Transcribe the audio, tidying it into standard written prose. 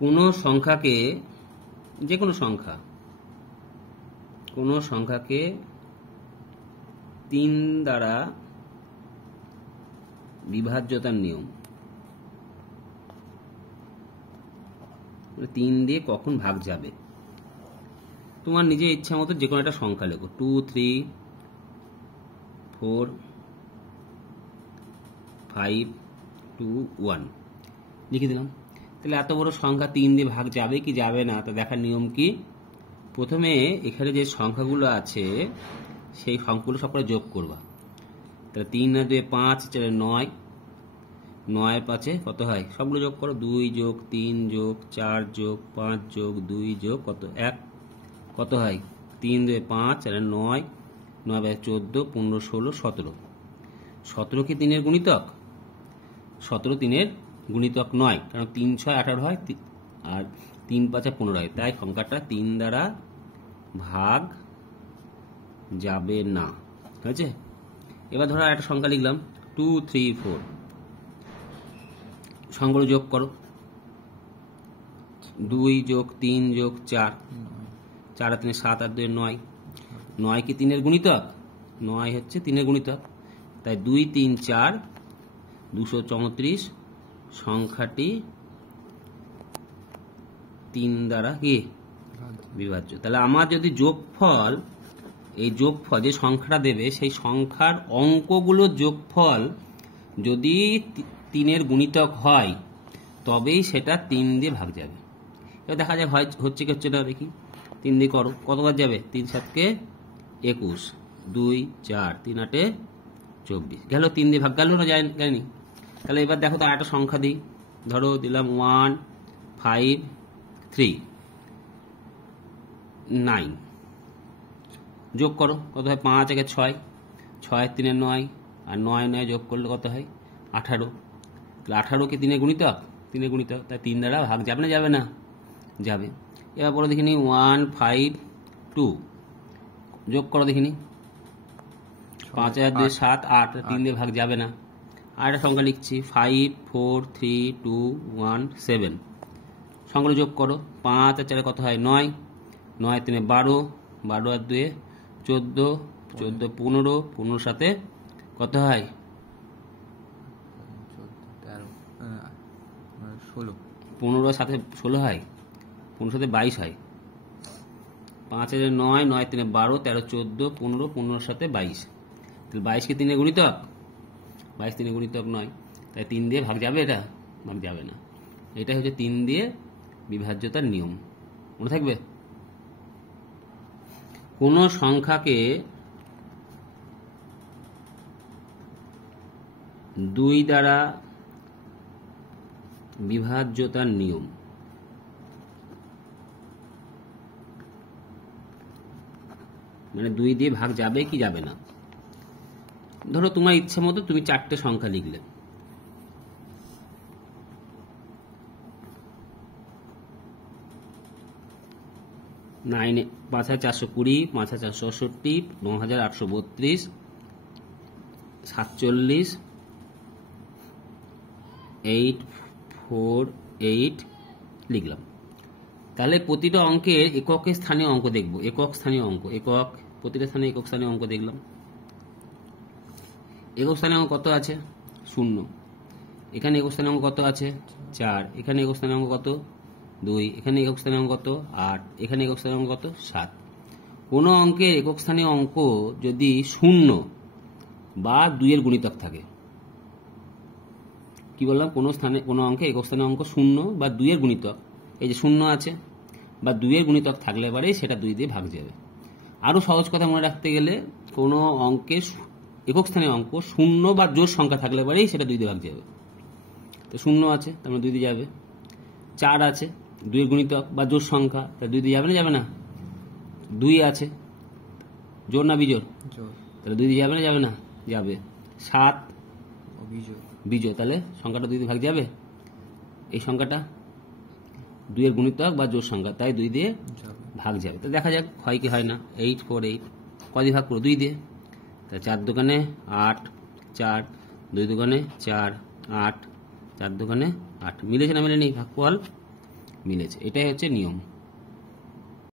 কোনো সংখ্যাকে, যে কোনো সংখ্যা, কোনো সংখ্যাকে 3 দ্বারা বিভাজ্যতার নিয়ম, 3 দিয়ে কখন ভাগ যাবে। তোমার নিজের ইচ্ছা মতো যে কোনো একটা সংখ্যা লেখো, 2 3 4 5 2 1 লিখে দিলাম। তাহলে এত বড় সংখ্যা 3 দিয়ে ভাগ যাবে কি যাবে না তা দেখার নিয়ম কি? প্রথমে এখানে যে সংখ্যাগুলো আছে সেই সংখ্যাগুলো সব করে যোগ করবা। তাহলে 3 আর 2 5, 4 9, 9 5 কত হয়? সবগুলো যোগ করো, 2 যোগ 3 যোগ 4 যোগ 5 যোগ 2 যোগ কত 1, কত হয়? 3 2 5 আর 9, 9 বাই 14 15 16 17। 17 কি 3 এর গুণিতক? 17 3 এর গুণিতক নয়, কারণ 3 6 18 হয় আর 3 5 15 হয়, তাই সংখ্যাটা 3 দ্বারা ভাগ যাবে না। ঠিক আছে, এবার ধরো একটা সংখ্যা লিখলাম 2 3 4, সংখ্যাগুলো যোগ করো, 2 যোগ 3 যোগ 4, 4 আর 3 7 আর 2 9, 9 কি 3 এর গুণিতক? 9 হচ্ছে 3 এর গুণিতক, তাই 2 3 4 234 সংখ্যাটি 3 দ্বারা কি বিভাজ্য। তাহলে আমার যদি যোগফল, এই যোগফল যে সংখ্যাটা দেবে সেই সংখ্যার অঙ্কগুলোর যোগফল যদি 3 এর গুণিতক হয় তবেই সেটা 3 দিয়ে ভাগ যাবে। এবার দেখা যায় হচ্ছে কি হচ্ছে না দেখি। 3 দিয়ে করো, কতবার যাবে? 3 7 কে 21, 2 4 3 8 24 গেল, 3 দিয়ে ভাগ গেল না যায়নি। তাহলে এবার দেখো তো একটা সংখ্যা দিই, ধরো দিলাম 1 5 3 9, যোগ করো কত হয়? 5 1 6, 6 3 9 আর 9 9 যোগ করলে কত হয়? 18। তাহলে 18 কি 3 এর গুণিতক? 3 এর গুণিতক, তাই 3 দ্বারা ভাগ যাবে না যাবে না? যাবে। এবার বলো দেখিনি 1 5 2, যোগ করো দেখিনি, 5 আর 2 7 8, 3 দিয়ে ভাগ যাবে না। আর একটা সংখ্যা লিখছি 5 4 3 2 1 7, সংখ্যাগুলো যোগ করো, 5 আর 4 কত হয়? 9, 9 3 12, 12 আর 2 14, 14 15, 15 সাথে কত হয়? 15 সাথে 16 হয়, 15 সাথে 22 হয়। 5 আর 9, 9 3 12, 13 14 15, 15 সাথে 22, তাহলে 22 কি 3 এর গুণিতক? 22 3 এর গুণিতক নয়, তাই 3 দিয়ে ভাগ যাবে? এটা ভাগ যাবে না। এটাই হচ্ছে 3 দিয়ে বিভাজ্যতার নিয়ম, মনে থাকবে। কোন সংখ্যাকে 2 দ্বারা বিভাজ্যতার নিয়ম, মানে 2 দিয়ে ভাগ যাবে কি যাবে না। ধরো তোমার ইচ্ছে মতো তুমি 4টে সংখ্যা লিখলে, 9 5420, 5468, 9832, 47, 848 লিখলাম। তাহলে প্রতিটা অঙ্কের একক স্থানীয় অঙ্ক দেখব, একক স্থানীয় অঙ্ক, একক, প্রতিটা স্থানে একক স্থানীয় অঙ্ক দেখলাম। একক স্থানীয় অঙ্ক কত আছে? 0। এখানে একক স্থানীয় অঙ্ক কত আছে? 4। এখানে একক স্থানীয় অঙ্ক কত? 2। এখানে একক স্থানীয় অঙ্ক কত? 8। এখানে একক স্থানীয় অঙ্ক কত? 7। কোনো অঙ্কের একক স্থানীয় অঙ্ক যদি 0 বা 2 এর গুণিতক থাকে, কি বললাম? কোনো অঙ্কে একক স্থানীয় অঙ্ক 0 বা 2 এর গুণিতক, এই যে 0 আছে বা 2 এর গুণিতক থাকলে এবারে সেটা 2 দিয়ে ভাগ যাবে। আরো সহজ কথা মনে রাখতে গেলে, কোনো অঙ্কে একক স্থানীয় অঙ্ক 0 বা জোড় সংখ্যা থাকলে এবারেই সেটা 2 দিয়ে ভাগ যাবে। তো 0 আছে, তার মানে 2 দিয়ে যাবে। 4 আছে, 2 এর গুণিতক বা জোড় সংখ্যা, তা 2 দিয়ে যাবে না যাবে না? 2 আছে, জোড় না বিজোড়? তাহলে 2 দিয়ে যাবে না যাবে না? যাবে। 7 বিজোড়, তাহলে সংখ্যাটা 2 দিয়ে ভাগ যাবে। এই সংখ্যাটা 2 এর গুণিতক বা জোড় সংখ্যা, তাই 2 দিয়ে ভাগ যাবে। তো দেখা যাক হয় কি হয় না। 8 4 8 কয় দিয়ে ভাগ করো? 2 দিয়ে। তা 4 দোকানে 8, 4 2 দোকানে 4 8, 4 দোকানে 8, মিলেছে না মেলেনি? ভাগফল মিলেছে, এটাই হচ্ছে নিয়ম।